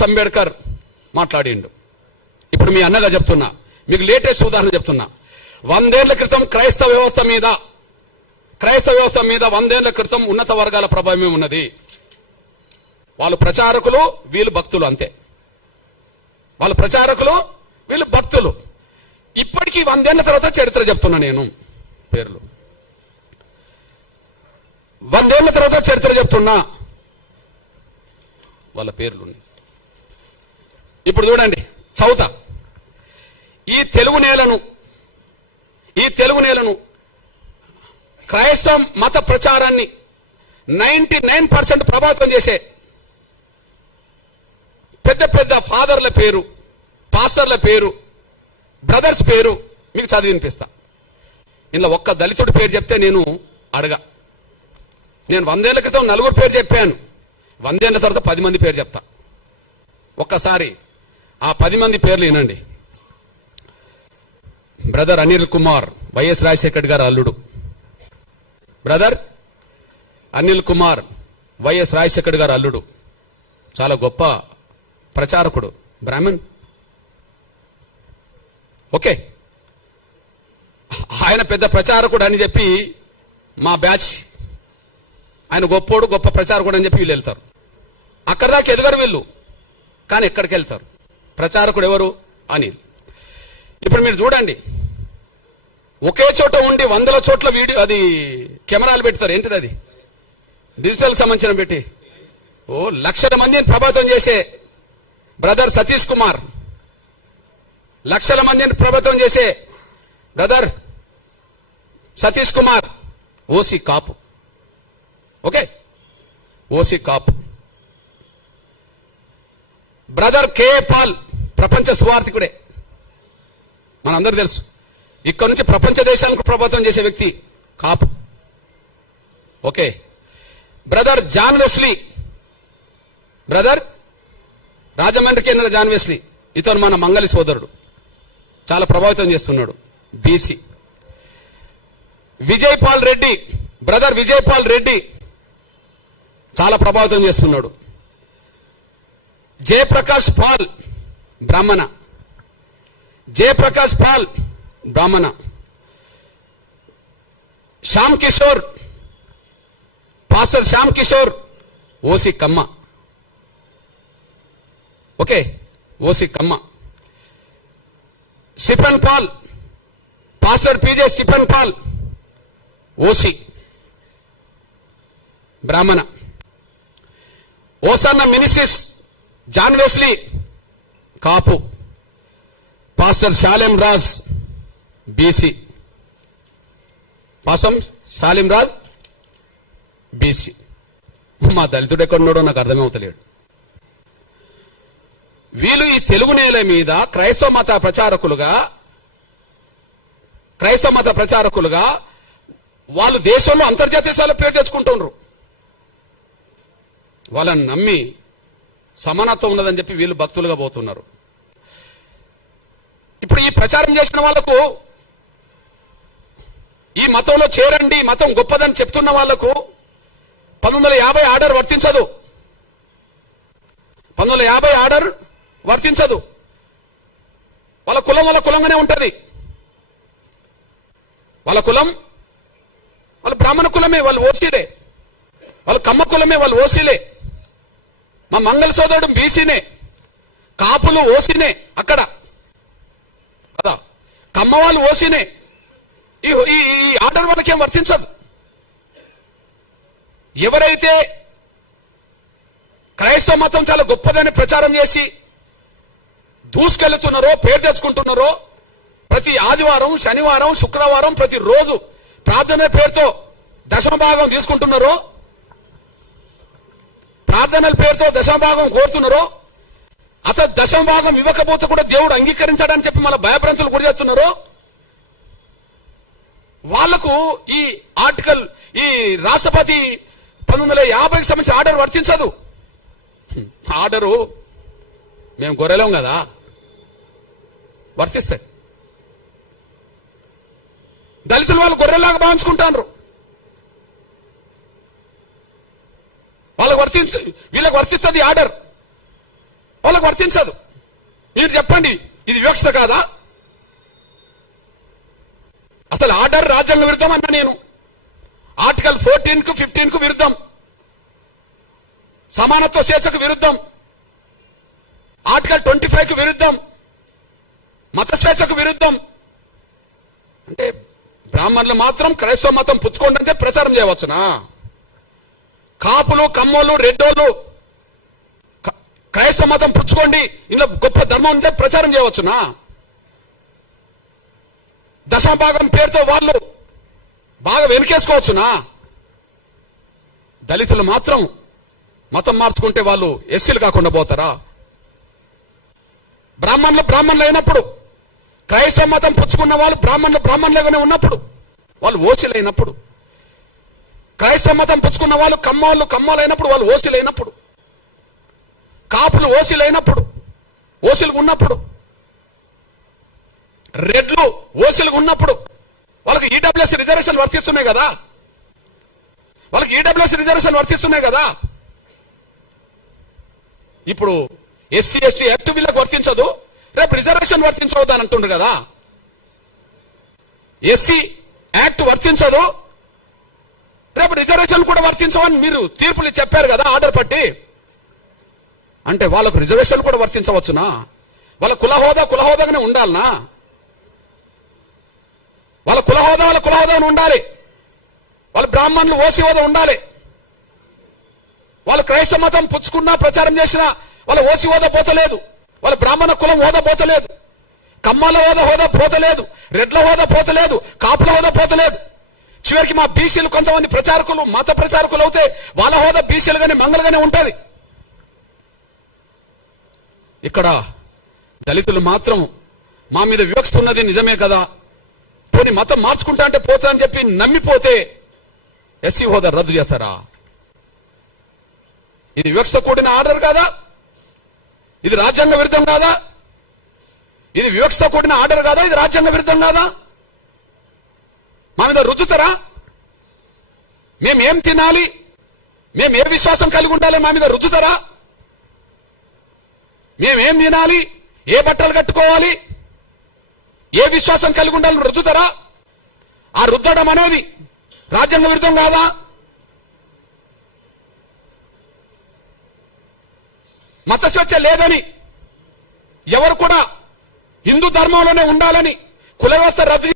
బాబాసాహెబ్ అంబేద్కర్ మాట్లాడిండు. ఇప్పుడు మీ అన్నగా చెప్తున్నా, మీకు లేటెస్ట్ ఉదాహరణ చెప్తున్నా. 100 ఏళ్ల క్రితం క్రైస్తవ వ్యవస్థ మీద 100 ఏళ్ల క్రితం ఉన్నత వర్గాల ప్రభావం ఉన్నది. వాళ్ళు ప్రచారకులు, వీళ్ళు భక్తులు, అంతే. వాళ్ళు ప్రచారకులు, వీళ్ళు భక్తులు. ఇప్పటికీ 100 ఏళ్ల తర్వాత చరిత్ర చెప్తున్నా నేను. పేర్లు 100 ఏళ్ల తర్వాత చరిత్ర చెప్తున్నా, వాళ్ళ పేర్లు. ఇప్పుడు చూడండి, చౌత ఈ తెలుగు నేలను క్రైస్తవ మత ప్రచారాన్ని 99% ప్రభావితం చేసే పెద్ద పెద్ద ఫాదర్ల పేరు, పాస్టర్ల పేరు, బ్రదర్స్ పేరు మీకు చదివి వినిపిస్తా. ఇలా ఒక్క దళితుడి పేరు చెప్తే నేను 100 ఏళ్ల క్రితం 4 పేరు చెప్పాను. 100 ఏళ్ల తర్వాత 10 మంది పేరు చెప్తా. ఒక్కసారి ఆ 10 మంది పేర్లు వినండి. బ్రదర్ అనిల్ కుమార్, వైఎస్ రాజశేఖర్ గారు అల్లుడు. బ్రదర్ అనిల్ కుమార్, వైఎస్ రాజశేఖర్ గారు అల్లుడు. చాలా గొప్ప ప్రచారకుడు, బ్రాహ్మణ్. ఓకే, ఆయన పెద్ద ప్రచారకుడు అని చెప్పి మా బ్యాచ్, ఆయన గొప్పోడు, గొప్ప ప్రచారకుడు అని చెప్పి వీళ్ళు వెళ్తారు. అక్కడ దాకా ఎదగరు వీళ్ళు, కానీ ఎక్కడికి వెళ్తారు? ప్రచారకుడు ఎవరు? అనిల్. ఇప్పుడు మీరు చూడండి, ఒకే చోట ఉండి 100ల చోట్ల వీడియో, అది కెమెరాలు పెడతారు. ఏంటిది అది? డిజిటల్ సంబంధించిన పెట్టి లక్షల మందిని ప్రభావితం చేసే బ్రదర్ సతీష్ కుమార్, లక్షల మందిని ప్రభావితం చేసే బ్రదర్ సతీష్ కుమార్, ఓసీ కాపు. ఓకే, ఓసీ కాపు. బ్రదర్ కేఏ పాల్, ప్రపంచ సువార్థికుడే, మనందరూ తెలుసు. ఇక్కడ నుంచి ప్రపంచ దేశాలకు ప్రభావితం చేసే వ్యక్తి, Kapu. Okay, brother John Wesley, brother రాజమండ్రికి చెందిన జాన్ వెస్లీ, ఇతను మన మంగళి సోదరుడు, చాలా ప్రభావితం చేస్తున్నాడు, BC. Vijay Paul Reddy, brother Vijay Paul Reddy, చాలా ప్రభావితం చేస్తున్నాడు. Jayaprakash Paul, Brahmana. Jayaprakash Paul, Brahmana. Shyam Kishore, pastor Shyam Kishore, OC Kamma. Okay, OC Kamma. Stephen Paul, pastor PJ Stephen Paul, OC, Brahmana. Hosanna ministries John Wesley, Kapu. Pastor Shalem Raj, BC. Pasam Shalim Raj, BC. మా దళితుడు ఎక్కడున్నాడో నాకు అర్థమవుతలేడు. వీళ్ళు ఈ తెలుగు నేల మీద క్రైస్తవ మత ప్రచారకులుగా వాళ్ళు దేశంలో అంతర్జాతీయ స్థాయిలో పేరు తెచ్చుకుంటున్నారు. వాళ్ళని నమ్మి సమానత్వం ఉన్నదని చెప్పి వీళ్ళు భక్తులుగా పోతున్నారు. ఇప్పుడు ఈ ప్రచారం చేసిన వాళ్లకు, ఈ మతంలో చేరండి, మతం గొప్పదని చెప్తున్న వాళ్లకు 1950 ఆర్డర్ వర్తించదు. 1950 ఆర్డర్ వర్తించదు. వాళ్ళ కులం వాళ్ళ కులంగానే ఉంటది. వాళ్ళ కులం వాళ్ళు బ్రాహ్మణ కులమే, వాళ్ళు ఓసీలే. వాళ్ళు కమ్మ కులమే, వాళ్ళు ఓసీలే. మా మంగళ సోదరుడు బీసీనే, కాపులు ఓసీనే అక్కడ కదా, కమ్మ వాళ్ళు ఓసీనే. ఈ ఆర్డర్ వాళ్ళకేం వర్తించదు. ఎవరైతే క్రైస్తవ మతం చాలా గొప్పదని ప్రచారం చేసి దూసుకెళ్తున్నారో, పేరు తెచ్చుకుంటున్నారో, ప్రతి ఆదివారం, శనివారం, శుక్రవారం ప్రతిరోజు ప్రార్థన పేరుతో దశమ భాగం తీసుకుంటున్నారో, ప్రార్థనల పేరుతో దశమ భాగం కోరుతున్నారో, అతను దశమ భాగం ఇవ్వకపోతే కూడా దేవుడు అంగీకరించాడని చెప్పి మన భయభ్రాంతులు కూడా చేస్తున్నారో, వాళ్లకు ఈ ఆర్టికల్, ఈ రాష్ట్రపతి 1950కి సంబంధించిన ఆర్డర్ వర్తించదు. ఆర్డరు మేము గొర్రెలం కదా, వర్తిస్తాయి. దళితులు వాళ్ళు గొర్రెలాగా భావించుకుంటారు. వాళ్ళకు వీళ్ళకి వర్తిస్తుంది ఆర్డర్. వాళ్ళకు వర్తించదు. మీరు చెప్పండి, ఇది వివక్షత కాదా? అసలు ఆర్డర్ రాజ్యాంగ విరుద్ధం అన్నా నేను. ఆర్టికల్ 14 15 విరుద్ధం, సమానత్వ స్వేచ్ఛకు విరుద్ధం, ఆర్టికల్ 25 విరుద్ధం, మత స్వేచ్ఛకు విరుద్ధం. అంటే బ్రాహ్మణులు మాత్రం క్రైస్తవ మతం పుచ్చుకోండి అంటే ప్రచారం చేయవచ్చునా? కాపులు, కమ్మోళ్ళు, రెడ్డోళ్ళు క్రైస్తవ మతం పుచ్చుకోండి, ఇందులో గొప్ప ధర్మం ఉంటే ప్రచారం చేయవచ్చునా? దశమభాగం పేరుతో వాళ్ళు బాగా వెనుకేసుకోవచ్చునా? దళితులు మాత్రం మతం మార్చుకుంటే వాళ్ళు ఎస్సీలు కాకుండా పోతారా? బ్రాహ్మణులు అయినప్పుడు, క్రైస్తవ మతం పుచ్చుకున్న వాళ్ళు బ్రాహ్మణులుగానే ఉన్నప్పుడు వాళ్ళు ఓసీలు అయినప్పుడు, క్రైస్తవ మతం పుచ్చుకున్న వాళ్ళు కమ్మోళ్ళు అయినప్పుడు వాళ్ళు ఓసీలు అయినప్పుడు, కాపులు ఓసీలు అయినప్పుడు, ఓసీలు ఉన్నప్పుడు, రెడ్లు ఓసీలు ఉన్నప్పుడు వాళ్ళకి ఈడబ్ల్యూఎస్ రిజర్వేషన్ వర్తిస్తున్నాయి కదా, వాళ్ళకి ఈడబ్ల్యూఎస్ రిజర్వేషన్ వర్తిస్తున్నాయి కదా. ఇప్పుడు ఎస్సీ ఎస్టీ యాక్ట్ వీళ్ళకి వర్తించదు, రేపు రిజర్వేషన్ వర్తించవద్దు అని అంటుండ్రు కదా. ఎస్సీ యాక్ట్ వర్తించదు, రేపు రిజర్వేషన్ కూడా వర్తించవని మీరు తీర్పులు చెప్పారు కదా ఆర్డర్ పట్టి. అంటే వాళ్ళకు రిజర్వేషన్ కూడా వర్తించవచ్చునా? వాళ్ళ కులహోదాగానే ఉండాలనా? వాళ్ళ కులహోదాను ఉండాలి. వాళ్ళ బ్రాహ్మణులు ఓసీ హోదా ఉండాలి. వాళ్ళు క్రైస్తవ మతం పుచ్చుకున్నా ప్రచారం చేసినా వాళ్ళ ఓసీ హోదా పోతలేదు, వాళ్ళ బ్రాహ్మణ కులం హోదా పోతలేదు, కమ్మాల హోదా పోతలేదు, రెడ్ల హోదా పోతలేదు, కాపుల హోదా పోతలేదు. చివరికి మా బీసీలు కొంతమంది ప్రచారకులు, మత ప్రచారకులు అవుతే వాళ్ళ హోదా బీసీలుగానే మంగళగానే ఉంటది. ఇక్కడ దళితులు మాత్రం మా మీద వివక్ష ఉన్నది నిజమే కదా, పోనీ మతం మార్చుకుంటా అంటే పోతా అని చెప్పి నమ్మిపోతే ఎస్సీ హోదా రద్దు చేస్తారా? ఇది వివక్షతో కూడిన ఆర్డర్ కాదా? ఇది రాజ్యాంగ విరుద్ధం కాదా? ఇది వివక్షతో కూడిన ఆర్డర్ కాదా? ఇది రాజ్యాంగ విరుద్ధం కాదా? మా మీద రుద్దుతారా? మేమేం తినాలి, మేము ఏ విశ్వాసం కలిగి ఉండాలి మా మీద రుద్దుతారా? మేమేం తినాలి, ఏ బట్టలు కట్టుకోవాలి, ఏ విశ్వాసం కలిగి ఉండాలని రుద్దుతారా? ఆ రుద్దడం అనేది రాజ్యాంగ విరుద్ధం కాదా? మత స్వేచ్ఛ లేదని, ఎవరు కూడా హిందూ ధర్మంలోనే ఉండాలని, కుల వ్యవస్థ రద్దు